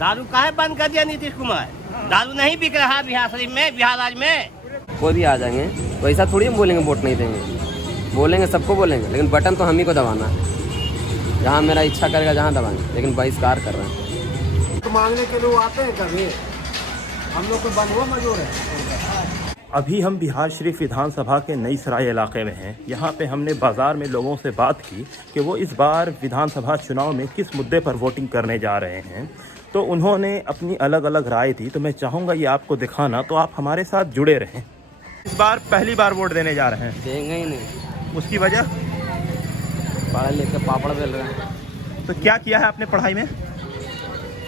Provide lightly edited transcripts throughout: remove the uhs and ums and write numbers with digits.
दारू काहे बंद कर दिया नीतीश कुमार? दारू नहीं बिक रहा बिहार शरीफ में, बिहार राज्य में। कोई भी आ जाएंगे, वैसा थोड़ी हम बोलेंगे वोट नहीं देंगे, बोलेंगे सबको बोलेंगे, लेकिन बटन तो हम ही को दबाना है। जहाँ मेरा इच्छा करेगा जहाँ दबाएंगे, लेकिन बहिष्कार कर रहे हैं। तो मांगने के लोग आते हैं कभी, हम लोग को बनवा मजूर है। अभी हम बिहार शरीफ विधानसभा के नई सराय इलाके में हैं। यहाँ पे हमने बाज़ार में लोगों से बात की कि वो इस बार विधानसभा चुनाव में किस मुद्दे पर वोटिंग करने जा रहे हैं। तो उन्होंने अपनी अलग अलग राय दी, तो मैं चाहूँगा ये आपको दिखाना, तो आप हमारे साथ जुड़े रहें। इस बार पहली बार वोट देने जा रहे हैं? देंगे ही नहीं। उसकी वजह? पढ़े लिख के पापड़ बेल रहे हैं। तो क्या किया है आपने पढ़ाई में?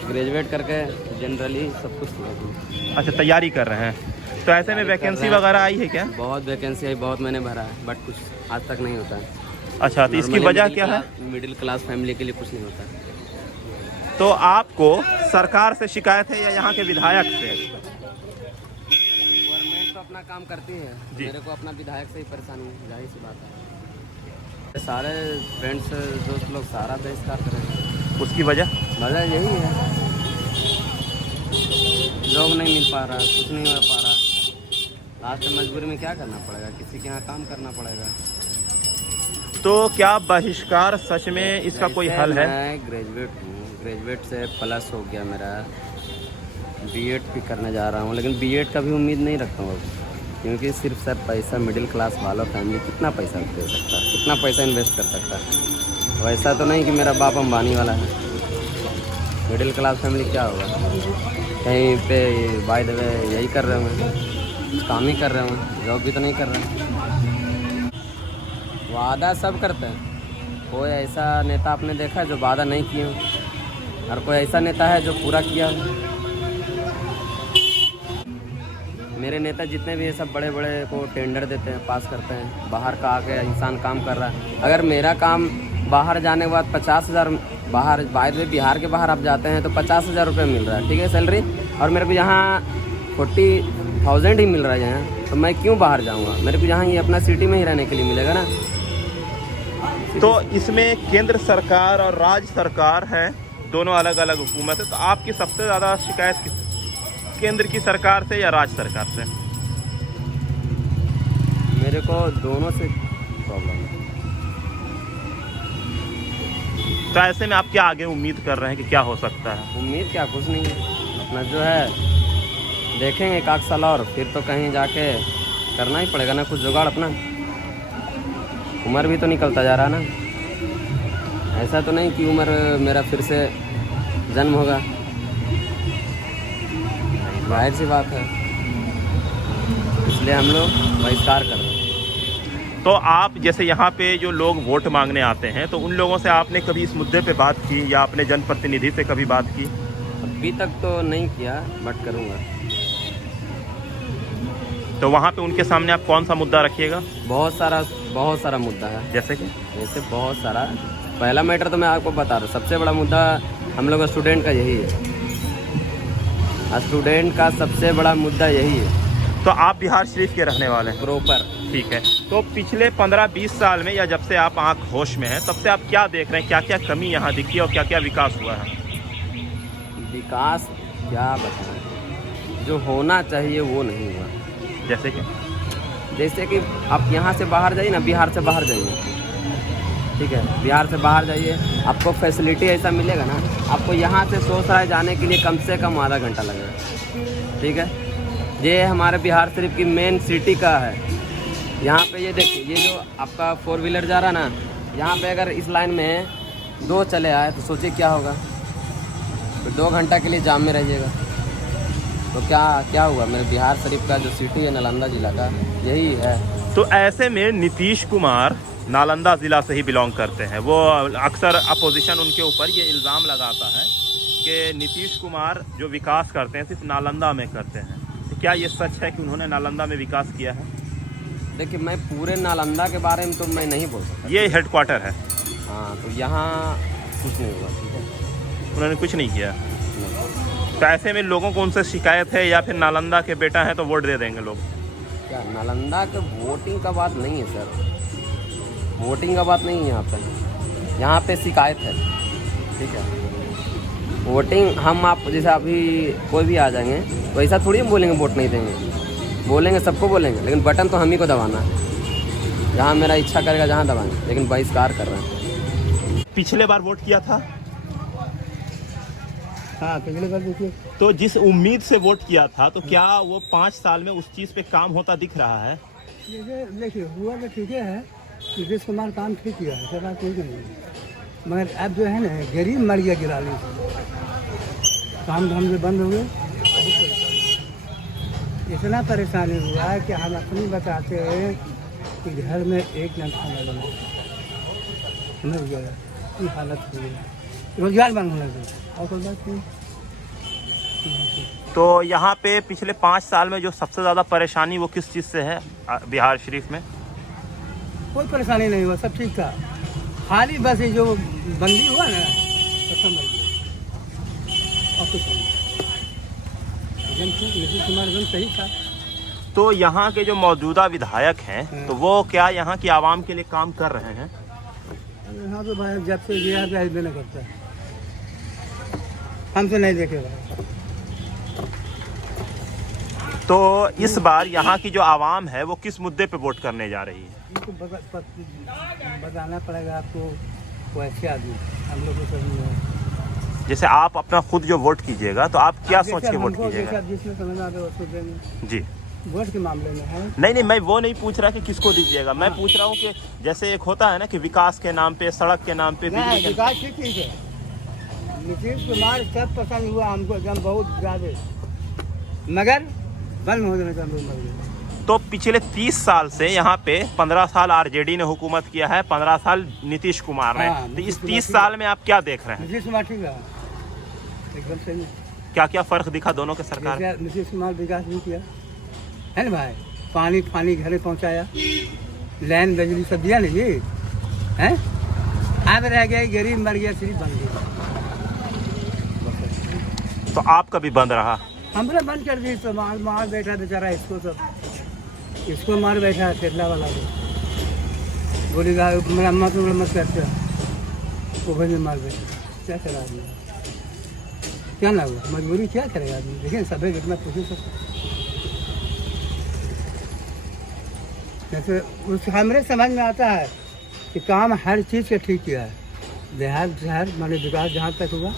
ग्रेजुएट करके जनरली सब कुछ किया। अच्छा, तैयारी कर रहे हैं। तो ऐसे में वैकेंसी वगैरह आई है क्या? बहुत वैकेंसी आई, बहुत मैंने भरा है, बट कुछ आज तक नहीं होता है। अच्छा, तो इसकी वजह क्या है? मिडिल क्लास फैमिली के लिए कुछ नहीं होता। तो आपको सरकार से शिकायत है या यहाँ के विधायक से? गवर्नमेंट तो अपना काम करती है, मेरे को अपना विधायक से ही परेशानी है, जाहिर सी बात है। सारे फ्रेंड्स दोस्त लोग सारा बहिष्कार करेंगे। उसकी वजह यही है, जॉब नहीं मिल पा रहा, कुछ नहीं हो पा रहा। लास्ट में मजबूरी में क्या करना पड़ेगा, किसी के यहाँ काम करना पड़ेगा। तो क्या बहिष्कार सच में इसका कोई हल है? मैं ग्रेजुएट हूँ, ग्रेजुएट से प्लस हो गया मेरा, बीएड भी करने जा रहा हूँ, लेकिन बीएड का भी उम्मीद नहीं रखता हूँ, क्योंकि सिर्फ सर पैसा मिडिल क्लास वाला फैमिली कितना पैसा दे सकता है, कितना पैसा इन्वेस्ट कर सकता है। वैसा तो नहीं कि मेरा बाप अंबानी वाला है। मिडिल क्लास फैमिली क्या होगा, कहीं पे बाय द वे यही कर रहे हूँ, काम ही कर रहे हूँ, जॉब भी तो नहीं कर रहे हैं। वादा सब करते हैं, कोई ऐसा नेता आपने देखा है जो वादा नहीं किए हो, और कोई ऐसा नेता है जो पूरा किया हो। मेरे नेता जितने भी हैं सब बड़े बड़े को टेंडर देते हैं, पास करते हैं, बाहर का आके इंसान काम कर रहा है। अगर मेरा काम बाहर जाने के बाद 50,000 बाहर बाहर बिहार के बाहर आप जाते हैं तो 50,000 रुपये मिल रहा है, ठीक है सैलरी, और मेरे को यहाँ 40,000 ही मिल रहा है यहाँ, तो मैं क्यों बाहर जाऊँगा? मेरे को यहाँ ही अपना सिटी में ही रहने के लिए मिलेगा ना। तो इसमें केंद्र सरकार और राज्य सरकार है, दोनों अलग अलग हुकूमत है। तो आपकी सबसे ज़्यादा शिकायत किस, केंद्र की सरकार से या राज्य सरकार से? मेरे को दोनों से प्रॉब्लम है। तो ऐसे में आप क्या आगे उम्मीद कर रहे हैं कि क्या हो सकता है? उम्मीद क्या, कुछ नहीं है, अपना जो है देखेंगे 1 साल और, फिर तो कहीं जाके करना ही पड़ेगा ना कुछ जुगाड़ अपना। उम्र भी तो निकलता जा रहा ना, ऐसा तो नहीं कि उम्र मेरा फिर से जन्म होगा, जाहिर सी बात है, इसलिए हम लोग बहिष्कार कर रहे हैं। तो आप जैसे यहाँ पे जो लोग वोट मांगने आते हैं, तो उन लोगों से आपने कभी इस मुद्दे पे बात की या अपने जनप्रतिनिधि से कभी बात की? अभी तक तो नहीं किया, बट करूँगा। तो वहाँ पे उनके सामने आप कौन सा मुद्दा रखिएगा? बहुत सारा मुद्दा है, जैसे कि बहुत सारा। पहला मैटर तो मैं आपको बता रहा हूँ, सबसे बड़ा मुद्दा हम लोग स्टूडेंट का यही है, स्टूडेंट का सबसे बड़ा मुद्दा यही है। तो आप बिहार शरीफ के रहने वाले हैं? प्रॉपर। ठीक है। तो पिछले 15-20 साल में या जब से आप आँख होश में हैं, तब से आप क्या देख रहे हैं, क्या क्या कमी यहाँ दिखी और क्या क्या विकास हुआ है? विकास क्या बताएं, जो होना चाहिए वो नहीं हुआ। जैसे कि आप यहाँ से बाहर जाइए ना, बिहार से बाहर जाइए, ठीक है, बिहार से बाहर जाइए, आपको फैसिलिटी ऐसा मिलेगा ना, आपको यहाँ से सोसराय जाने के लिए कम से कम आधा घंटा लगेगा, ठीक है। ये हमारे बिहार शरीफ की मेन सिटी का है। यहाँ पे ये देखिए, ये जो आपका 4 व्हीलर जा रहा है ना, यहाँ पे अगर इस लाइन में 2 चले आए तो सोचिए क्या होगा, तो 2 घंटा के लिए जाम में रहिएगा। तो क्या हुआ, मेरे बिहार शरीफ का जो सिटी है नालंदा जिला का, यही है। तो ऐसे में नीतीश कुमार नालंदा ज़िला से ही बिलोंग करते हैं। वो अक्सर अपोजिशन उनके ऊपर ये इल्ज़ाम लगाता है कि नीतीश कुमार जो विकास करते हैं सिर्फ नालंदा में करते हैं। तो क्या ये सच है कि उन्होंने नालंदा में विकास किया है? देखिए, मैं पूरे नालंदा के बारे में तो मैं नहीं बोल सकता, ये हेडक्वार्टर है। हाँ, तो यहाँ कुछ नहीं हुआ, ठीक है, उन्होंने कुछ नहीं किया। तो ऐसे में लोगों को उनसे शिकायत है या फिर नालंदा के बेटा हैं तो वोट दे देंगे लोग? क्या नालंदा के वोटिंग का बात नहीं है सर, वोटिंग का बात नहीं है यहाँ पे शिकायत है, ठीक है। वोटिंग हम आप जैसे अभी कोई भी आ जाएंगे वैसा थोड़ी हम बोलेंगे वोट नहीं देंगे, बोलेंगे सबको बोलेंगे, लेकिन बटन तो हम ही को दबाना है। जहाँ मेरा इच्छा करेगा जहाँ दबाएंगे, लेकिन बहिष्कार कर रहे हैं। पिछले बार वोट किया था? हाँ पिछले बार देखिए। तो जिस उम्मीद से वोट किया था, तो क्या वो 5 साल में उस चीज़ पे काम होता दिख रहा है? देखिए हुआ तो ठीक है, नीतीश कुमार काम ठीक किया है, सब बात ठीक नहीं है, मगर अब जो है ना गरीब मर गया गिराने से, काम धाम से बंद हो गए। इतना परेशानी हुआ है कि हम अपनी बताते हैं कि घर में एक जन खाना बना समझ गया, ये हालत हुई है, रोजगार बंद होने से और कोई बात नहीं। तो यहाँ पे पिछले 5 साल में जो सबसे ज़्यादा परेशानी वो किस चीज़ से है बिहार शरीफ में? कोई परेशानी नहीं हुआ, सब ठीक था, खाली बस ये जो बंदी हुआ ना तो समझ गया और कुछ नहीं। एकदम ठीक, नीतीश कुमार एकदम सही था। तो यहाँ के जो मौजूदा विधायक हैं तो वो क्या यहाँ की आवाम के लिए काम कर रहे हैं? यहाँ तो भाई जब से गया तो ऐसे नहीं करता है, हमसे नहीं देखेगा। तो इस बार यहाँ की जो आवाम है वो किस मुद्दे पे वोट करने जा रही है? इनको बताना पड़ेगा आपको, वो अच्छे आदमी हम लोग को सब नहीं है। जैसे आप अपना खुद जो वोट कीजिएगा तो आप क्या सोच के वोट हमको कीजिएगा? जैसे जिसमें समझ आता है उसको देंगे। जी वोट के मामले में है नहीं, मैं वो नहीं पूछ रहा कि किसको दीजिएगा, मैं पूछ रहा हूँ कि जैसे एक होता है ना कि विकास के नाम पे, सड़क के नाम पे, बिजली के विकास ठीक है। नीतीश कुमार सब पसंद हुआ हमको एकदम बहुत ज़्यादा, मगर बंद हो जाने का हम लोग। तो पिछले 30 साल से यहाँ पे 15 साल आरजेडी ने हुकूमत किया है, 15 साल नीतीश कुमार ने। हाँ, तो इस 30 साल में आप क्या देख रहे हैं? नीतीश कुमार ठीक रहा, एकदम सही। क्या क्या फर्क दिखा दोनों के सरकार? जैसे नीतीश कुमार विकास नहीं किया है ना भाई, पानी घर पहुँचाया, लाइन बिजली सब दिया नहीं जी है। अब रह गया गरीब मर गया, सिर्फ बन गया। तो आपका भी बंद रहा? हमने बंद कर दी, तो मार बैठा बेचारा, इसको मार बैठा केरला वाला को, बोलेगा मरम्मत करते, वो भाई मार बैठा, क्या करा आदमी, क्या ना हुआ, मजबूरी क्या करेगा आदमी। देखिए सभी घटना पूछी सकते, जैसे उस हमारे समझ में आता है कि काम हर चीज़ का ठीक किया है, देहात शहर माने विकास जहाँ तक हुआ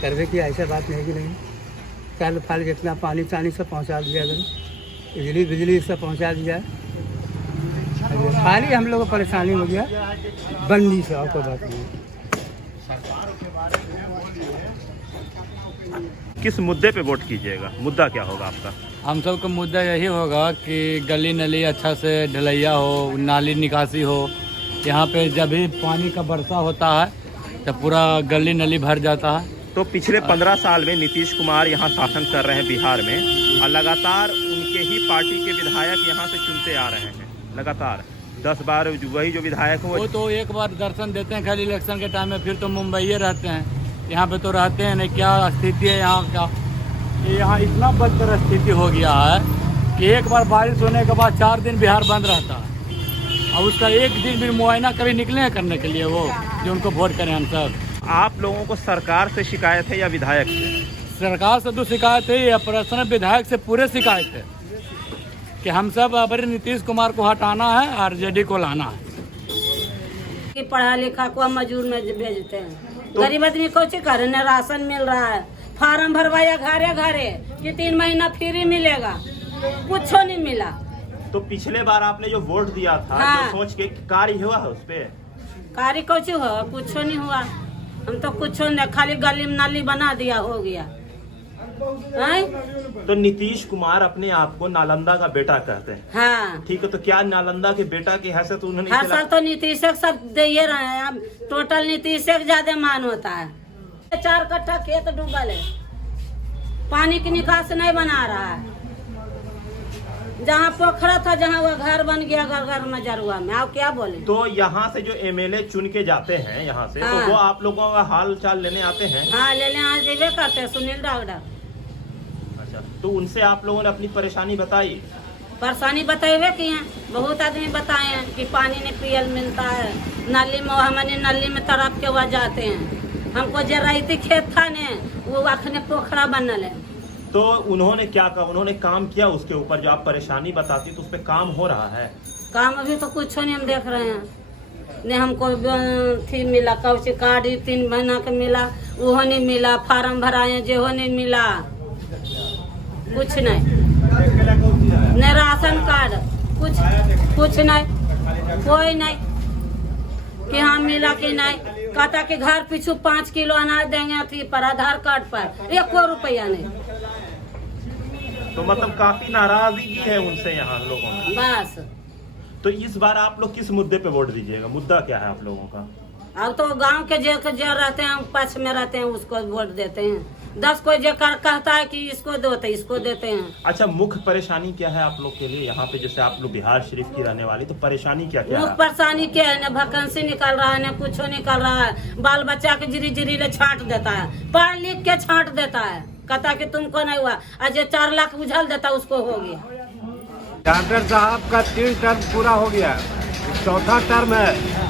करवे की, ऐसा बात नहीं कि नहीं। कल फल जितना पानी सब पहुँचा दिया, अगर बिजली सब पहुँचा दिया, खाली हम लोग को परेशानी हो गया बंदी से, और कोई बात नहीं। किस मुद्दे पे वोट कीजिएगा? मुद्दा क्या होगा आपका? हम सब का मुद्दा यही होगा कि गली नली अच्छा से ढलैया हो, नाली निकासी हो। यहाँ पे जब भी पानी का वर्षा होता है तो पूरा गली नली भर जाता है। तो पिछले 15 साल में नीतीश कुमार यहाँ शासन कर रहे हैं बिहार में, और लगातार उनके ही पार्टी के विधायक यहाँ से चुनते आ रहे हैं, लगातार 10 बार वही जो विधायक हो वो तो एक बार दर्शन देते हैं खाली इलेक्शन के टाइम में, फिर तो मुंबई रहते हैं, यहाँ पे तो रहते हैं नहीं। क्या स्थिति है यहाँ का, यहाँ इतना बदतर स्थिति हो गया है कि एक बार बारिश होने के बाद 4 दिन बिहार बंद रहता है, और उसका एक दिन भी मुआयना कभी निकले हैं करने के लिए, वो जो उनको वोट करें हम सब। आप लोगों को सरकार से शिकायत है या विधायक से? सरकार से तो शिकायत है, या पर्सनल विधायक से पूरे शिकायत है कि हम सब अभी नीतीश कुमार को हटाना है, आरजेडी को लाना है। पढ़ा लिखा को मजदूर में भेजते हैं, गरीब आदमी को करे न राशन मिल रहा है, फार्म भरवाया घरे घरे कि 3 महीना फ्री मिलेगा, कुछ नहीं मिला। तो पिछले बार आपने जो वोट दिया था, हाँ। तो सोच के कार्य हुआ है उस पे? कार्य कुछ हुआ, कुछ नहीं हुआ। हम तो कुछ नहीं, खाली गली में नाली बना दिया, हो गया। तो नीतीश कुमार अपने आप को नालंदा का बेटा कहते हैं, हाँ ठीक है, तो क्या नालंदा के बेटा की हैसियत उन्होंने हर साल तो नीतीश सब दे रहे हैं, अब टोटल नीतीश से ज्यादा मान होता है। 4 कट्ठा खेत डूबल है, पानी की निकास नहीं बना रहा है। जहाँ पोखरा था, जहाँ वो घर बन गया, घर में जरुआ में, आप क्या बोले। तो यहाँ से जो एमएलए चुन के जाते हैं यहाँ से, हाँ। तो वो आप लोगों का हाल चाल लेने आते हैं? हाँ लेने आज देवे करते हैं, सुनील डॉक्टर। अच्छा, तो उनसे आप लोगों ने अपनी परेशानी बताई? परेशानी बताए कि हैं, बहुत आदमी बताए हैं कि पानी नहीं पियल मिलता है, नली में हमारे नली में तरफ के वह जाते हैं, हमको जो रही खेत था ने वो अखने पोखरा बनल है। तो उन्होंने क्या कहा, उन्होंने काम किया उसके ऊपर? जो आप परेशानी बताती तो उस पर काम हो रहा है? काम अभी तो कुछ नहीं हम देख रहे हैं। ने हमको थी मिला कौची कार्ड 3 महीना का मिला, वो नहीं मिला। फार्म भराए जो नहीं मिला, कुछ नहीं। न राशन कार्ड कुछ नहीं, कोई नहीं कि हाँ मिला कि नहीं। कहता कि घर पीछू 5 किलो अनाज देंगे थी पर आधार कार्ड पर 1 रुपया नहीं। तो मतलब काफी नाराजगी है उनसे यहाँ लोगों में। बस तो इस बार आप लोग किस मुद्दे पे वोट दीजिएगा? मुद्दा क्या है आप लोगों का? अब तो गांव के जो रहते हैं पक्ष में रहते हैं उसको वोट देते हैं। 10 कोई जो कहता है कि इसको दो तो इसको देते हैं। अच्छा, मुख्य परेशानी क्या है आप लोग के लिए यहाँ पे? जैसे आप लोग बिहार शरीफ की रहने वाली, तो परेशानी क्या क्या मुख्य है? परेशानी क्या है? न वैकेंसी निकल रहा है, न कुछ निकल रहा है। बाल बच्चा के जिरी ले छांट देता है, पढ़ लिख के छांट देता है। कहता कि तुमको नहीं हुआ, आज 4 लाख उछल देता उसको हो गया। डॉक्टर साहब का 3 टर्म पूरा हो गया, 4था टर्म है।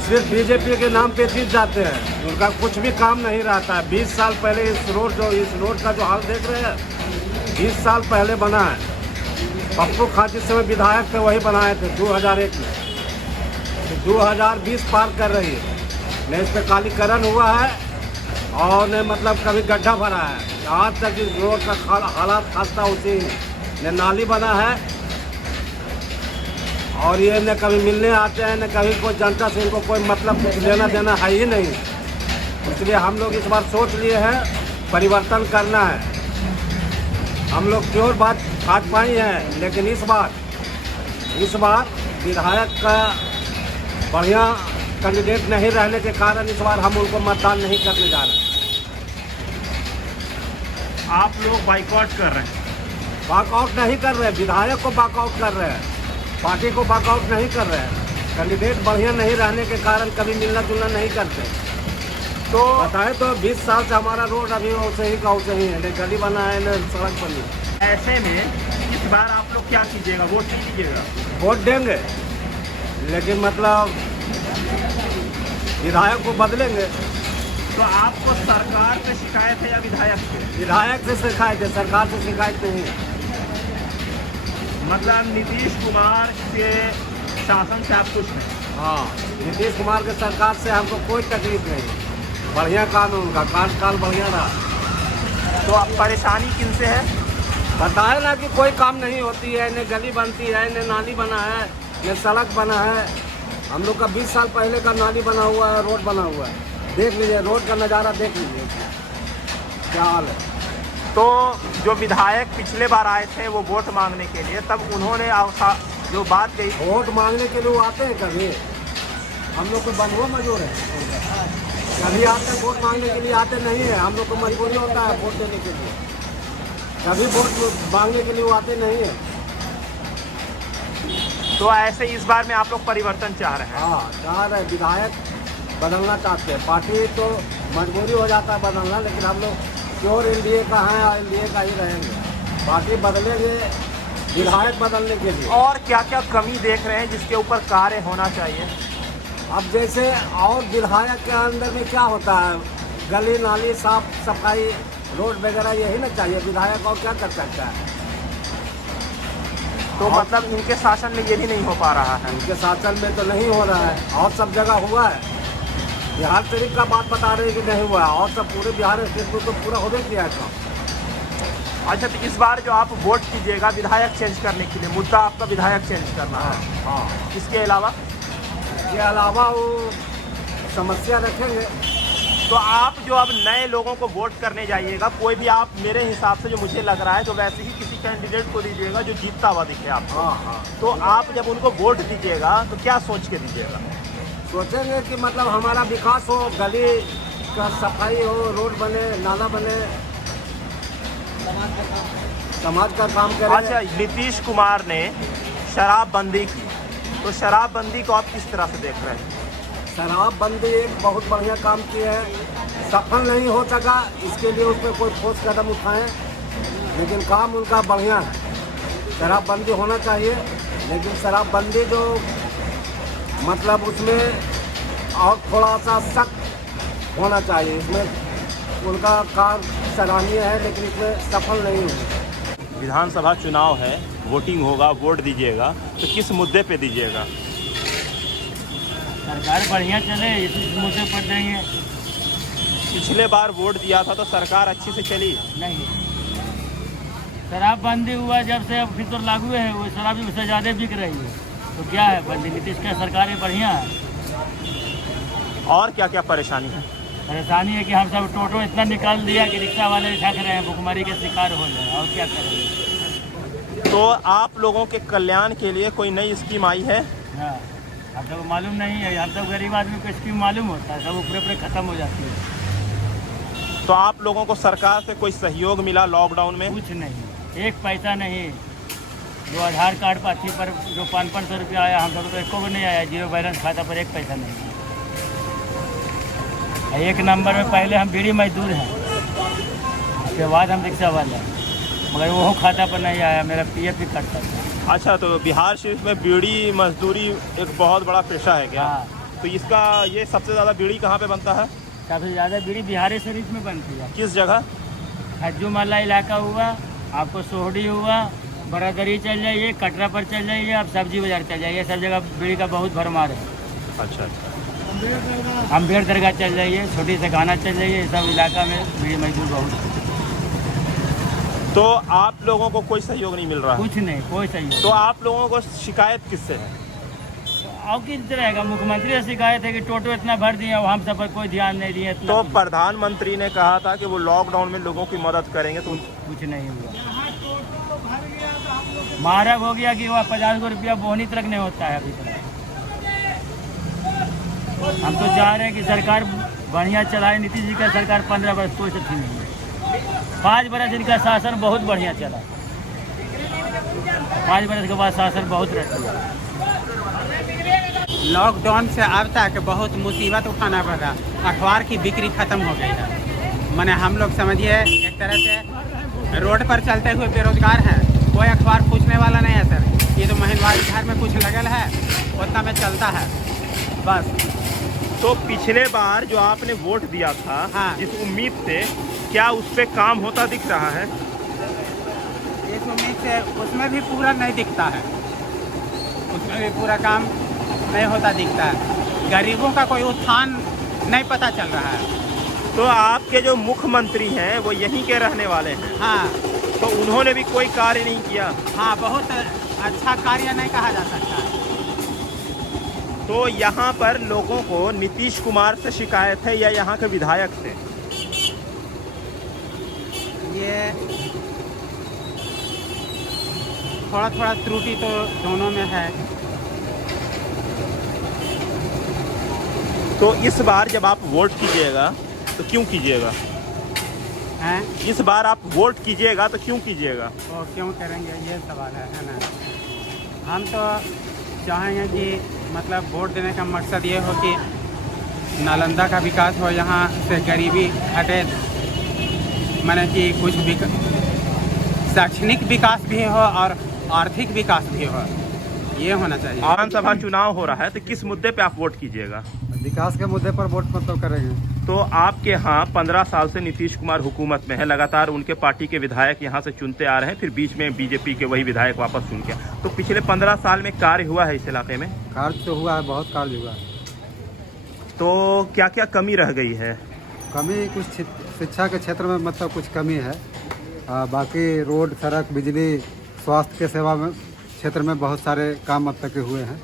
सिर्फ बीजेपी के नाम पे जीत जाते हैं, उनका कुछ भी काम नहीं रहता है। 20 साल पहले इस रोड का जो हाल देख रहे हैं, 20 साल पहले बना है। पप्पू खां जिस समय विधायक थे वही बनाए थे 2001 में। तो 2020 पार कर रही है, न इस पर कालीकरण हुआ है और न मतलब कभी गड्ढा भरा है। आज तक इस रोड का हालात खास्ता उसी न नाली बना है, और ये न कभी मिलने आते हैं, न कभी कोई जनता से इनको कोई मतलब लेना देना है ही नहीं। इसलिए हम लोग इस बार सोच लिए हैं परिवर्तन करना है। हम लोग प्योर बात आज पाई हैं, लेकिन इस बार विधायक का बढ़िया कैंडिडेट नहीं रहने के कारण इस बार हम उनको मतदान नहीं करने जा रहे हैं। आप लोग बाइकआउट कर रहे हैं? वॉकआउट नहीं कर रहे, विधायक को वॉकआउट कर रहे हैं, पार्टी को वॉकआउट नहीं कर रहे हैं। कैंडिडेट बढ़िया नहीं रहने के कारण कभी मिलना जुलना नहीं करते। तो बताए तो 20 साल से हमारा रोड अभी वैसे ही का वैसे ही है, न गली बना है न सड़क बनी। ऐसे में इस बार आप लोग क्या कीजिएगा? वोट नहीं कीजिएगा? वोट देंगे, लेकिन मतलब विधायक को बदलेंगे। तो आपको सरकार से शिकायत है या विधायक से? विधायक से शिकायत है, सरकार से शिकायत नहीं है। मतलब नीतीश कुमार के शासन से आप खुश नहीं? हाँ, नीतीश कुमार के सरकार से हमको कोई तकलीफ नहीं। बढ़िया काम है उनका, कार्यकाल बढ़िया रहा। तो अब परेशानी किन से है? बताए ना कि कोई काम नहीं होती है, न गली बनती है, न नाली बना है, न सड़क बना है। हम लोग का 20 साल पहले का नाली बना हुआ है, रोड बना हुआ है। देख लीजिए रोड का नज़ारा, देख लीजिए क्या हाल है। तो जो विधायक पिछले बार आए थे वो वोट मांगने के लिए, तब उन्होंने जो बात कही, वोट मांगने के लिए वो आते हैं कभी? हम लोग को बंधुआ मजूर है, कभी आते हैं वोट मांगने के लिए? आते नहीं है, हम लोग को मजबूरी होता है वोट देने के लिए। कभी वोट मांगने के लिए वो आते नहीं है। तो ऐसे इस बार में आप लोग परिवर्तन चाह रहे हैं? हाँ, चाह रहे, विधायक बदलना चाहते हैं। पार्टी तो मजबूरी हो जाता है बदलना, लेकिन हम लोग प्योर एनडीए का है और एनडीए का ही रहेंगे। पार्टी बदलेंगे विधायक बदलने के लिए। और क्या क्या कमी देख रहे हैं जिसके ऊपर कार्य होना चाहिए? अब जैसे और विधायक के अंदर में क्या होता है, गली नाली साफ सफाई रोड वगैरह यही ना चाहिए। विधायक और क्या कर सकता है? तो मतलब इनके शासन में ये भी नहीं हो पा रहा है? उनके शासन में तो नहीं हो रहा है, और सब जगह हुआ है। बिहार शरीफ का बात बता रहे हैं कि नहीं हुआ, और सब पूरे बिहार स्टेट में तो पूरा हो गया किया है। अच्छा, तो इस बार जो आप वोट कीजिएगा विधायक चेंज करने के लिए, मुद्दा आपका विधायक चेंज करना है। हाँ, इसके अलावा वो समस्या रखेंगे। तो आप जो अब नए लोगों को वोट करने जाइएगा, कोई भी आप मेरे हिसाब से जो मुझे लग रहा है तो वैसे ही किसी कैंडिडेट को दीजिएगा जो जीतता हुआ दिखे आपको। हाँ। तो आप जब उनको वोट दीजिएगा तो क्या सोच के दीजिएगा? सोचेंगे कि मतलब हमारा विकास हो, गली का सफाई हो, रोड बने, नाला बने, समाज का काम करें। अच्छा, नीतीश कुमार ने शराबबंदी की, तो शराबबंदी को आप किस तरह से देख रहे हैं? शराबबंदी एक बहुत बढ़िया काम की है, सफल नहीं हो सका, इसके लिए उस पर कोई ठोस कदम उठाएं, लेकिन काम उनका बढ़िया है। शराबबंदी होना चाहिए, लेकिन शराबबंदी जो मतलब उसमें और थोड़ा सा सख्त होना चाहिए। इसमें उनका काम सराहनीय है, लेकिन इसमें सफल नहीं हुए। विधानसभा चुनाव है, वोटिंग होगा, वोट दीजिएगा, तो किस मुद्दे पे दीजिएगा? सरकार बढ़िया चले इस मुद्दे पर देंगे। पिछले बार वोट दिया था तो सरकार अच्छी से चली नहीं, शराबबंदी हुआ जब से, अब फिर तो लागू है, वो शराब भी उससे ज़्यादा बिक रही है। तो क्या है, बंदी नीतीश की सरकार है बढ़िया है। और क्या क्या परेशानी है? परेशानी है कि हम सब टोटो इतना निकाल दिया कि रिक्शा वाले ठग रहे हैं, भुखमरी के शिकार हो रहे हैं, और क्या करेंगे। तो आप लोगों के कल्याण के लिए कोई नई स्कीम आई है? हाँ, हम तो मालूम नहीं है, हम तो गरीब आदमी को स्कीम मालूम होता है, सब ऊपर खत्म हो जाती है। तो आप लोगों को सरकार से कोई सहयोग मिला लॉकडाउन में? कुछ नहीं, एक पैसा नहीं। जो आधार कार्ड पाथी पर जो 500 रुपया आया, हम सब तो एको को नहीं आया। जीरो बैलेंस खाता पर एक पैसा नहीं। एक नंबर में पहले हम बीड़ी मजदूर हैं, उसके बाद हम रिक्शा वाले हैं, मगर वो खाता पर नहीं आया। मेरा पीएफ भी कटता था। अच्छा, तो बिहार शरीफ में बीड़ी मजदूरी एक बहुत बड़ा पेशा है क्या? हाँ, तो इसका ये सबसे ज़्यादा बीड़ी कहाँ पे बनता है? सबसे ज़्यादा बीड़ी बिहार शरीफ में बनती है। किस जगह? हज्जू मल्ला इलाका हुआ, आपको सोहड़ी हुआ, बरादरी चल जाइए, कटरा पर चल जाइए, आप सब्जी बाजार चल जाइए, सब जगह बीड़ी का बहुत भरमार है। अच्छा अच्छा। अम्बेर दरगाह चल जाइए, छोटी से गाना चल जाइए, सब इलाका में बीड़ी मजदूर बहुत है। तो आप लोगों को कोई सहयोग नहीं मिल रहा है? कुछ नहीं, कोई सहयोग। तो आप लोगों को शिकायत किससे है? और किस तरह का मुख्यमंत्री से शिकायत है कि टोटो इतना भर दिया, हम सब पर कोई ध्यान नहीं दिए। तो प्रधानमंत्री ने कहा था कि वो लॉकडाउन में लोगों की मदद करेंगे, तो कुछ नहीं हुआ। मारक हो गया कि वह 50 रुपया बोहनी तक नहीं होता है अभी तक। हम तो चाह रहे हैं कि सरकार बढ़िया चलाए। नीतीश जी का सरकार 15 वर्ष कोई से थी नहीं। 5 वर्ष इनका शासन बहुत बढ़िया चला, 5 वर्ष के बाद शासन बहुत रहा। लॉकडाउन से अब तक बहुत मुसीबत उठाना पड़ा। अखबार की बिक्री खत्म हो गई है। मैंने हम लोग समझिए एक तरह से रोड पर चलते हुए बेरोजगार हैं, कोई अखबार पूछने वाला नहीं है सर। ये तो महिनवारी घर में कुछ लगल है, उतना में चलता है बस। तो पिछले बार जो आपने वोट दिया था, हाँ, जिस उम्मीद से, क्या उस पे काम होता दिख रहा है? इस उम्मीद से उसमें भी पूरा नहीं दिखता है, उसमें भी पूरा काम नहीं होता दिखता है। गरीबों का कोई उत्थान नहीं पता चल रहा है। तो आपके जो मुख्यमंत्री हैं वो यहीं के रहने वाले हैं? हाँ, तो उन्होंने भी कोई कार्य नहीं किया? हाँ, बहुत अच्छा कार्य नहीं कहा जा सकता। तो यहाँ पर लोगों को नीतीश कुमार से शिकायत है या यहाँ के विधायक से? ये थोड़ा थोड़ा त्रुटि तो दोनों में है। तो इस बार जब आप वोट कीजिएगा तो क्यों कीजिएगा? हैं? इस बार आप वोट कीजिएगा तो क्यों कीजिएगा? वो क्यों करेंगे, ये सवाल है ना। हम तो चाहेंगे कि मतलब वोट देने का मकसद ये हो कि नालंदा का विकास हो, यहाँ से गरीबी हटे, माने कि कुछ शैक्षणिक विकास भी हो और आर्थिक विकास भी हो, ये होना चाहिए। विधानसभा चुनाव हो रहा है तो किस मुद्दे पे आप वोट कीजिएगा? विकास के मुद्दे पर वोट मतलब करेंगे। तो आपके यहाँ 15 साल से नीतीश कुमार हुकूमत में है, लगातार उनके पार्टी के विधायक यहाँ से चुनते आ रहे हैं, फिर बीच में बीजेपी के वही विधायक वापस चुन के। तो पिछले 15 साल में कार्य हुआ है इस इलाके में? कार्य तो हुआ है, बहुत कार्य हुआ है। तो क्या क्या कमी रह गई है? कमी कुछ शिक्षा के क्षेत्र में मतलब कुछ कमी है। बाकी रोड, सड़क, बिजली, स्वास्थ्य के सेवा में क्षेत्र में बहुत सारे काम मतलब के हुए हैं।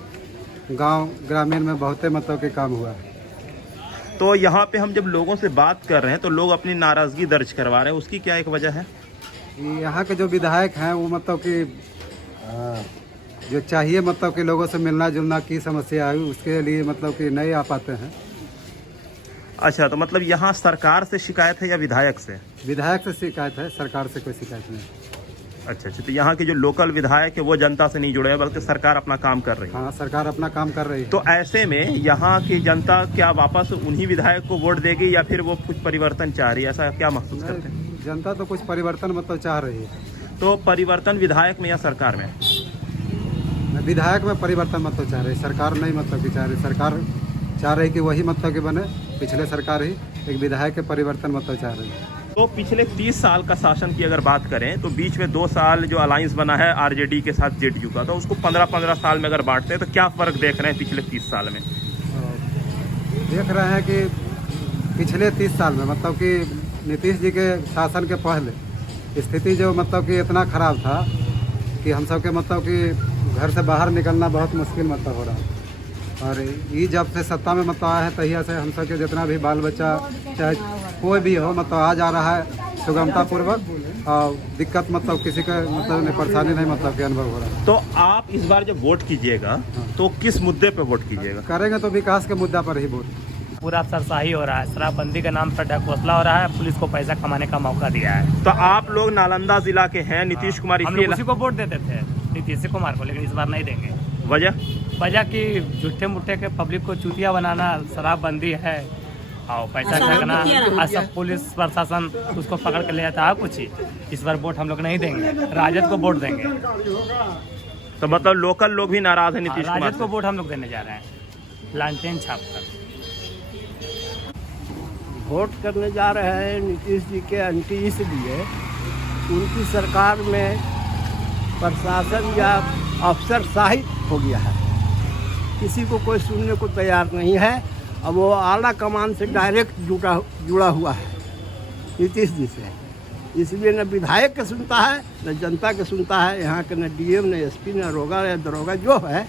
गांव ग्रामीण में बहुत मतलब के काम हुआ है। तो यहाँ पे हम जब लोगों से बात कर रहे हैं तो लोग अपनी नाराज़गी दर्ज करवा रहे हैं, उसकी क्या एक वजह है? यहाँ के जो विधायक हैं वो मतलब कि जो चाहिए मतलब कि लोगों से मिलना जुलना की समस्या है, उसके लिए मतलब कि नहीं आ पाते हैं। अच्छा, तो मतलब यहाँ सरकार से शिकायत है या विधायक से? विधायक से शिकायत है, सरकार से कोई शिकायत नहीं। अच्छा अच्छा, तो यहाँ के जो लोकल विधायक है वो जनता से नहीं जुड़े हैं, बल्कि सरकार अपना काम कर रही है। हाँ, सरकार अपना काम कर रही है। तो ऐसे में यहाँ की जनता क्या वापस उन्हीं विधायक को वोट देगी या फिर वो कुछ परिवर्तन चाह रही है, ऐसा क्या महसूस करते हैं? जनता तो कुछ परिवर्तन मतलब चाह रही है। तो परिवर्तन विधायक में या सरकार में? विधायक में परिवर्तन मतलब चाह रही है, सरकार नहीं मतलब कि चाह रही। सरकार चाह रही कि वही मतलब कि बने, पिछले सरकार ही एक विधायक के परिवर्तन मतलब चाह रही है। तो पिछले 30 साल का शासन की अगर बात करें तो बीच में 2 साल जो अलायंस बना है आरजेडी के साथ जेडीयू का, तो उसको 15-15 साल में अगर बांटते हैं तो क्या फ़र्क देख रहे हैं पिछले 30 साल में? देख रहे हैं कि पिछले 30 साल में मतलब कि नीतीश जी के शासन के पहले स्थिति जो मतलब कि इतना ख़राब था कि हम सब के मतलब कि घर से बाहर निकलना बहुत मुश्किल मतलब हो रहा है। और ये जब से सत्ता में मतलब आया है तहिया से हम सब के जितना भी बाल बच्चा चाहे कोई भी हो मतलब आ जा रहा है सुगमता पूर्वक, और दिक्कत मतलब किसी का मतलब परेशानी नहीं मतलब के अनुभव हो रहा है। तो आप इस बार जब वोट कीजिएगा तो किस मुद्दे पे वोट कीजिएगा? करेंगे तो विकास के मुद्दा पर ही वोट। पूरा सरसाही हो रहा है, शराबबंदी के नाम पर ढकोसला हो रहा है, पुलिस को पैसा कमाने का मौका दिया है। तो आप लोग नालंदा जिला के हैं, नीतीश कुमार हम लोग उसी को वोट देते थे, नीतीश कुमार को, लेकिन इस बार नहीं देंगे। वजह कि झूठे मुठ्ठे के पब्लिक को चूतिया बनाना, शराबबंदी है और पैसा ठगना, और सब पुलिस प्रशासन उसको पकड़ के ले जाता है कुछ ही। इस बार वोट हम लोग नहीं देंगे, राजद को वोट देंगे। तो मतलब लोकल लोग भी नाराज है नीतीश कुमार राजद को वोट हम लोग देने जा रहे हैं, लालटेन छाप कर। वोट करने जा रहे हैं नीतीश जी के एंटी, इसलिए उनकी सरकार में प्रशासन या अफसरशाही हो गया है, किसी को कोई सुनने को तैयार नहीं है। अब वो आला कमान से डायरेक्ट जुड़ा हुआ है नीतीश जी से, इसलिए न विधायक के सुनता है न जनता के सुनता है। यहाँ के न डीएम न एसपी न रोगा या दरोगा जो है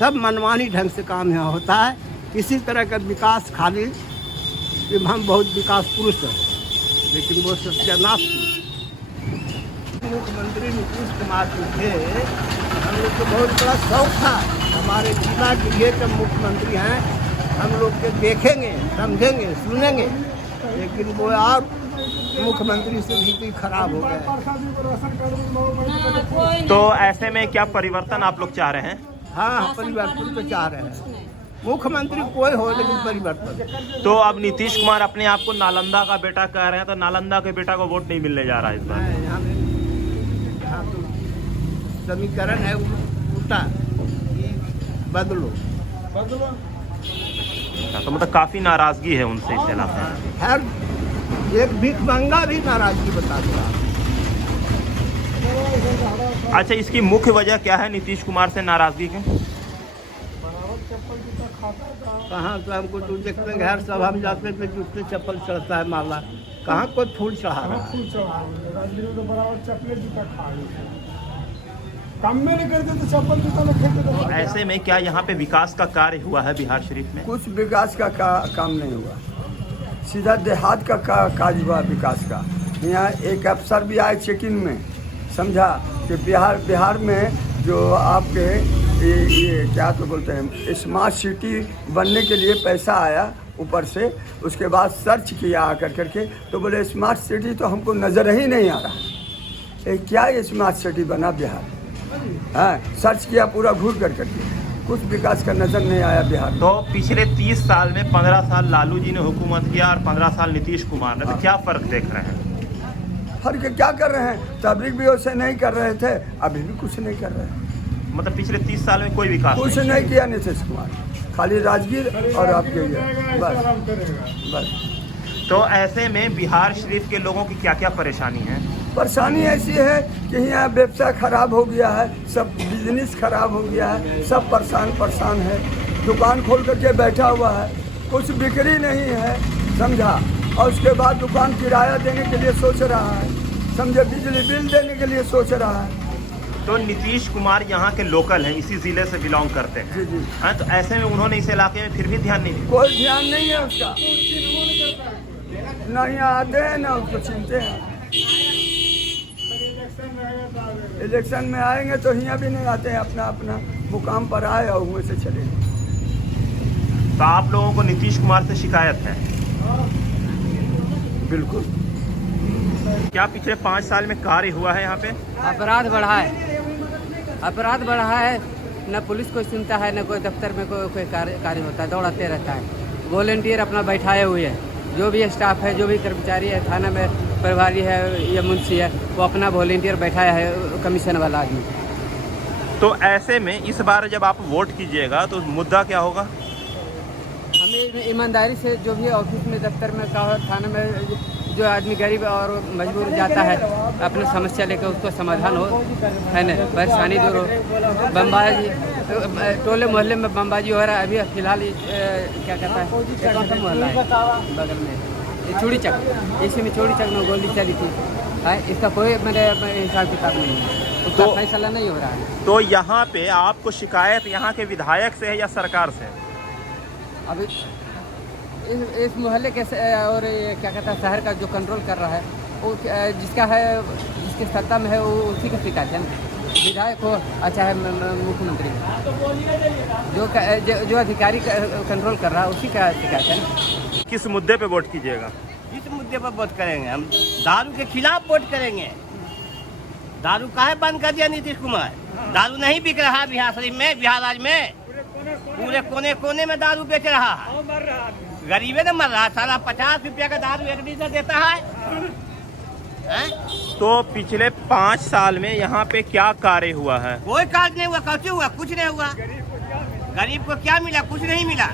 सब मनमानी ढंग से काम यहाँ होता है। किसी तरह का विकास, खाली हम बहुत विकास पुरुष हैं लेकिन वो सत्यानाश पुरुष। मुख्यमंत्री नीतीश कुमार जी थे, हम लोग को बहुत बड़ा शौक था हमारे जिला के लिए जब मुख्यमंत्री हैं हम लोग के देखेंगे, समझेंगे, सुनेंगे, लेकिन वो आप मुख्यमंत्री से भी खराब हो गए। तो ऐसे में क्या परिवर्तन आप लोग चाह रहे हैं? हाँ, परिवर्तन तो चाह रहे हैं, मुख्यमंत्री कोई हो लेकिन परिवर्तन। तो अब नीतीश कुमार अपने आप को नालंदा का बेटा कह रहे हैं, तो नालंदा के बेटा को वोट नहीं मिलने जा रहा है इस बार। यहाँ तो समीकरण है उल्टा, बदलो। तो मतलब काफी नाराजगी है उनसे इस इलाके में। हर एक भिखमंगा भी नाराजगी बता रहा। अच्छा, इसकी मुख्य वजह क्या है नीतीश कुमार से नाराजगी के? कहाँ से हमको तो देखते हैं घर सब हम जाते थे जूते चप्पल चढ़ता है माला, कहाँ कोई फूल चढ़ा रहा है। काम में नहीं करते तो चप्पल जूता में खेलते तो। ऐसे में क्या यहाँ पे विकास का कार्य हुआ है बिहार शरीफ में? कुछ विकास का काम नहीं हुआ, सीधा देहात का काज हुआ विकास का। यहाँ एक अफसर भी आए चेकिंग में, समझा कि बिहार में जो आपके ये क्या तो बोलते हैं स्मार्ट सिटी बनने के लिए पैसा आया ऊपर से, उसके बाद सर्च किया आकर करके तो बोले स्मार्ट सिटी तो हमको नज़र ही नहीं आ रहा है, क्या ये स्मार्ट सिटी बना बिहार? हाँ, सर्च किया पूरा घूर करके, कुछ विकास का नज़र नहीं आया बिहार। तो पिछले 30 साल में 15 साल लालू जी ने हुकूमत किया और 15 साल नीतीश कुमार ने, तो क्या फ़र्क देख रहे हैं? फर्क क्या कर रहे हैं? तबलीग भी वैसे नहीं कर रहे थे, अभी भी कुछ नहीं कर रहे हैं। मतलब पिछले 30 साल में कोई विकास कुछ नहीं किया नीतीश कुमार, खाली राजगीर और आपके बस। तो ऐसे में बिहार शरीफ के लोगों की क्या क्या परेशानी है? परेशानी ऐसी है कि यहाँ व्यवसाय खराब हो गया है, सब बिजनेस खराब हो गया है, सब परेशान है। दुकान खोल करके बैठा हुआ है, कुछ बिक्री नहीं है, समझा। और उसके बाद दुकान किराया देने के लिए सोच रहा है, समझे, बिजली बिल देने के लिए सोच रहा है। तो नीतीश कुमार यहाँ के लोकल हैं, इसी जिले से बिलोंग करते हैं। जी। हाँ, तो ऐसे में उन्होंने इस इलाके में फिर भी ध्यान नहीं दिया। कोई ध्यान नहीं है उसका, ना यहाँ आते हैं ना उसको चिनते हैं। इलेक्शन में आएंगे तो यहाँ भी नहीं आते हैं, अपना मुकाम पर आए और वहीं से चले गए। तो आप लोगों को नीतीश कुमार से शिकायत है? बिल्कुल। क्या पिछले 5 साल में कार्य हुआ है यहाँ पे? अपराध बढ़ा है, न पुलिस कोई सुनता है, न कोई दफ्तर में कोई कार्य होता है, दौड़ाते रहता है। वॉलंटियर अपना बैठाए हुए हैं, जो भी स्टाफ है, जो भी कर्मचारी है, थाना में प्रभारी है या मुंशी है, वो अपना वॉलंटियर बैठाया है, कमीशन वाला आदमी। तो ऐसे में इस बार जब आप वोट कीजिएगा तो मुद्दा क्या होगा? ईमानदारी से जो भी ऑफिस में दफ्तर में थाने में जो आदमी गरीब और मजबूर जाता है अपनी समस्या लेकर उसको समाधान हो, है ना, परेशानी दूर हो। बमबाजी टोले मोहल्ले में बमबाजी हो रहा है अभी फिलहाल क्या कहता है खत्म मोहल्ला है बगल में चूड़ी चक, इसी में चूड़ी चक में गोली चली थी। इसका कोई मेरे हिसाब किताब नहीं है, उसका फैसला नहीं हो रहा है। तो यहाँ पे आपको शिकायत यहाँ के विधायक से है या सरकार से? अभी इस मोहल्ले के और क्या कहता है शहर का जो कंट्रोल कर रहा है वो जिसका है, जिसके सत्ता में है वो उसी की शिकायत है, विधायक हो अच्छा है मुख्यमंत्री जो अधिकारी कंट्रोल कर रहा है उसी का शिकायत है। किस मुद्दे पे वोट कीजिएगा? इस मुद्दे पर वोट करेंगे हम, दारू के खिलाफ वोट करेंगे। दारू काहे बंद कर दिया नीतीश कुमार? दारू नहीं बिक रहा बिहार शरीफ में, बिहार राज्य में पूरे कोने कोने में दारू बेच रहा है। गरीबे ने मर रहा, साला 50 रुपया का दारू एक लीटर देता है। तो पिछले 5 साल में यहाँ पे क्या कार्य हुआ है? कोई कार्य नहीं हुआ, कैसे हुआ? कुछ नहीं हुआ। गरीब को क्या मिला? कुछ नहीं मिला।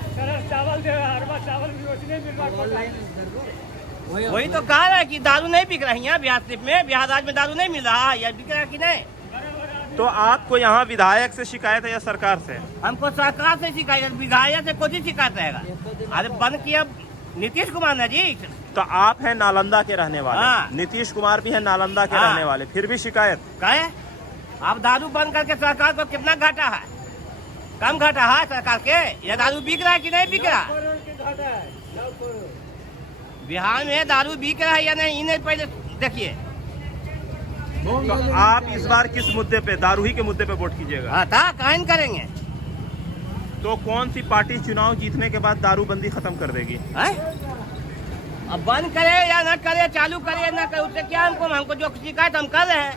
वही तो कह रहा है कि दारू नहीं बिक रही है बिहार शरीफ में, बिहार राज्य में दारू नहीं मिल रहा, या बिक रहा कि नहीं? तो आपको यहाँ विधायक से शिकायत है या सरकार से? हमको सरकार से शिकायत, विधायक से कोई शिकायत रहेगा। अरे बंद किया नीतीश कुमार ने जी। तो आप हैं नालंदा के रहने वाले, हाँ। नीतीश कुमार भी है नालंदा के हाँ। रहने वाले, फिर भी शिकायत कहे? अब दारू बंद करके सरकार को कितना घाटा है? कम घाटा है सरकार के? या दारू बिक रहा है कि नहीं बिक रहा? बिहार में दारू बिक रहा है या नहीं, इन्हें पहले देखिए। तो आप इस बार किस मुद्दे पे, दारू ही के मुद्दे पे वोट कीजिएगा? हाँ था, काहे करेंगे। तो कौन सी पार्टी चुनाव जीतने के बाद दारूबंदी खत्म कर देगी? अब बंद करे या न करे, चालू करे या न करे, उससे क्या हमको जो शिकायत हम कर रहे हैं।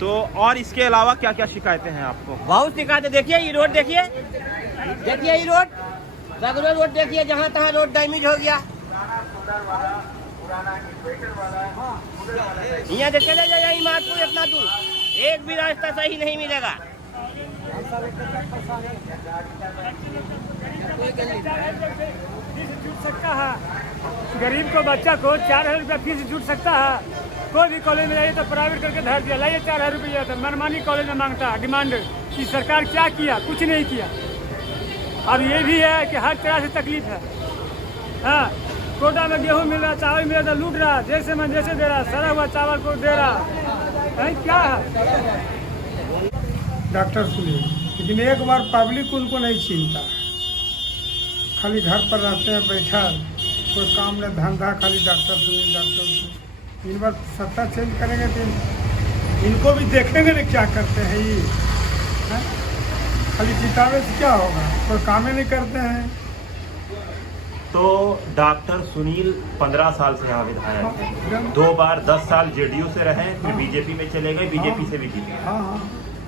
तो और इसके अलावा क्या क्या शिकायतें हैं आपको? बहुत शिकायतें। देखिए ये रोड, देखिए ये रोड, सगरो रोड देखिए, जहाँ तहाँ रोड डैमेज हो गया। यहाँ से चले जाइए इमारतपुर, इतना दूर एक भी रास्ता सही नहीं मिलेगा। गरीब को बच्चा को 4,000 रुपया फीस जुट सकता है। कोई भी कॉलेज में जाइए तो प्राइवेट करके धर दिया, लाइए 4,000 रुपया, तो मनमानी कॉलेज में मांगता है डिमांड कि सरकार क्या किया? कुछ नहीं किया। और ये भी है कि हर तरह से तकलीफ है। हाँ, कोटा में गेहूँ मिल रहा, चावल मिल रहा, तो लूट रहा, जैसे मन जैसे दे रहा, सड़ा हुआ चावल को दे रहा है। क्या है? डॉक्टर सुनील, लेकिन एक बार पब्लिक उनको नहीं छीनता, खाली घर पर रहते हैं बैठा, कोई काम न धंधा, खाली डॉक्टर सुनील, डॉक्टर सुनील। इन बार सत्ता चेंज करेंगे तो इनको भी देखेंगे ना क्या करते हैं ये, है? खाली जितावे से क्या होगा? कोई काम ही नहीं करते हैं। तो डॉक्टर सुनील 15 साल से यहाँ विधायक हैं, 2 बार 10 साल जेडीयू से रहे, फिर बीजेपी में चले गए, बीजेपी से भी जीते।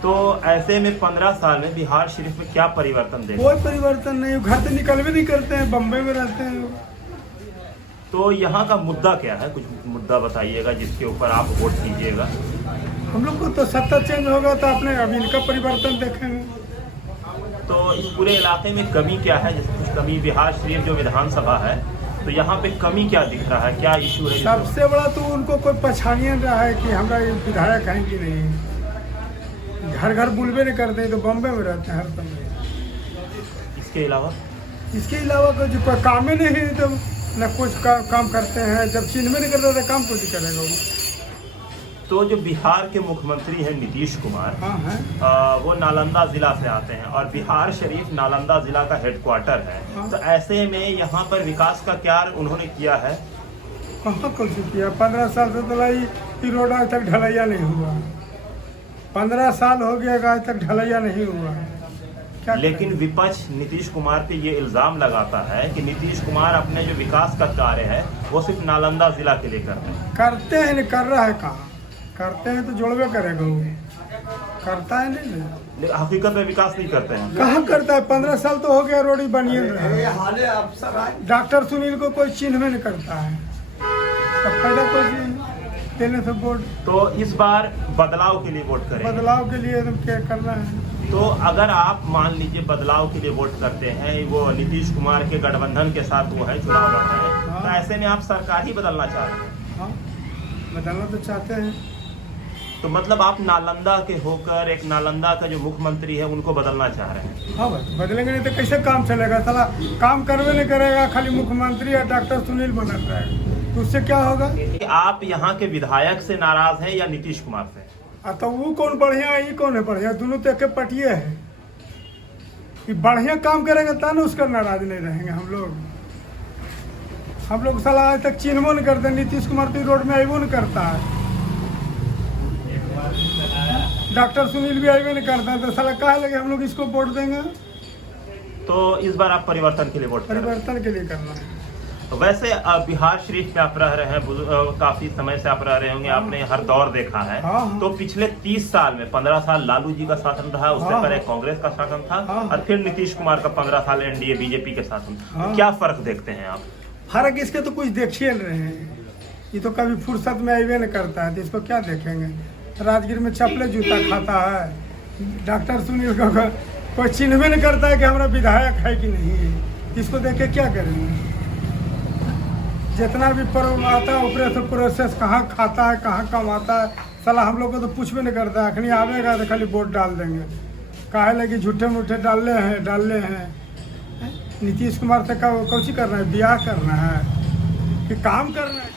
तो ऐसे में 15 साल में बिहार शरीफ में क्या परिवर्तन देंगे? कोई परिवर्तन नहीं, घर से निकल भी नहीं करते हैं, बम्बई में रहते हैं लोग। तो यहाँ का मुद्दा क्या है? कुछ मुद्दा बताइएगा जिसके ऊपर आप वोट कीजिएगा। हम लोग को तो सत्ता चेंज होगा तो अपने अभी इनका परिवर्तन देखेंगे। तो इस पूरे इलाके में कमी क्या है? जैसे कुछ कमी, बिहार शरीफ जो विधानसभा है तो यहाँ पे कमी क्या दिख रहा है, क्या इशू है? सबसे बड़ा तो उनको कोई पहचानिए रहा है कि हमारा ये विधायक है कि नहीं। घर घर बुलबे नहीं करते, तो बम्बे में रहते हैं हर समय। इसके अलावा कोई जो कोई काम ही नहीं है, तो न कुछ काम करते हैं। जब चीन में नहीं करते तो काम कुछ करेगा वो। तो जो बिहार के मुख्यमंत्री हैं नीतीश कुमार, हाँ है, वो नालंदा जिला से आते हैं और बिहार शरीफ नालंदा जिला का हेडक्वार्टर है। हाँ। तो ऐसे में यहाँ पर विकास का क्या उन्होंने किया है? कहाँ कुछ किया? 15 साल से तो रोड आज तक ढलैया नहीं हुआ। 15 साल हो गया, आज तक ढलैया नहीं हुआ। लेकिन विपक्ष नीतीश कुमार पे ये इल्जाम लगाता है कि नीतीश कुमार अपने जो विकास का कार्य है वो सिर्फ नालंदा जिला के लिए करते हैं। करते हैं, कर रहा है कहाँ? करते हैं तो जोड़वे करेगा वो, करता है नहीं। हकीकत में विकास नहीं करते हैं। कहाँ करता है? 15 साल तो हो गया, रोडी बनिए डॉक्टर सुनील को कोई चिन्ह में नहीं करता है, तो फायदा कोई देने से वोट। तो इस बार बदलाव के लिए वोट करें। बदलाव के लिए तो क्या करना है? तो अगर आप मान लीजिए बदलाव के लिए वोट करते हैं, वो नीतीश कुमार के गठबंधन के साथ वो है, चुनाव लड़ रहे हैं, तो ऐसे में आप सरकार ही बदलना चाह रहे हैं? हाँ, बदलना तो चाहते हैं। तो मतलब आप नालंदा के होकर एक नालंदा का जो मुख्यमंत्री है उनको बदलना चाह रहे हैं? हाँ भाई, बदलेंगे नहीं तो कैसे काम चलेगा? साला काम करवे नहीं करेगा, खाली मुख्यमंत्री या डॉक्टर सुनील बनत रहेगा, तो उससे क्या होगा? आप यहाँ के विधायक से नाराज हैं या नीतीश कुमार से? तो वो कौन बढ़िया है, ये कौन है बढ़िया? दोनों तो एक पटिए है। कि बढ़िया काम करेगा तब ना उसका नाराज नहीं रहेंगे हम लोग साला आज तक चिन्हबो नहीं करते। नीतीश कुमार तो रोड में आइबो नहीं करता है, डॉक्टर सुनील भी आइबो नहीं करता है, तो साला कहा लगे हम लोग इसको वोट देंगे? तो इस बार आप परिवर्तन के लिए वोट करें? परिवर्तन के लिए करना है। तो वैसे बिहार शरीफ में आप रह रहे हैं, काफी समय से आप रह रहे होंगे, आपने हर दौर देखा है। तो पिछले 30 साल में 15 साल लालू जी का शासन रहा, उससे पहले कांग्रेस का शासन था, और फिर नीतीश कुमार का 15 साल एनडीए बीजेपी के शासन। तो क्या फर्क देखते हैं आप? फर्क इसके तो कुछ देखिए रहे हैं, ये तो कभी फुर्सत में आइबे नहीं करता है, तो इसको क्या देखेंगे? राजगीर में चपले जूता खाता है, डॉक्टर सुनील को कोई चिन्हबे नहीं करता है कि हमारा विधायक है कि नहीं है, इसको देख के क्या करेंगे? जितना भी प्रॉब्लम आता है ऊपर से प्रोसेस कहाँ खाता है, कहाँ कमाता है, साला हम लोग को तो पूछ भी नहीं करता है। अखनी आवेगा तो खाली वोट डाल देंगे, काहे लगे झूठे मूठे डालने हैं। नीतीश कुमार से का कौची करना है? ब्याह करना है कि काम करना है?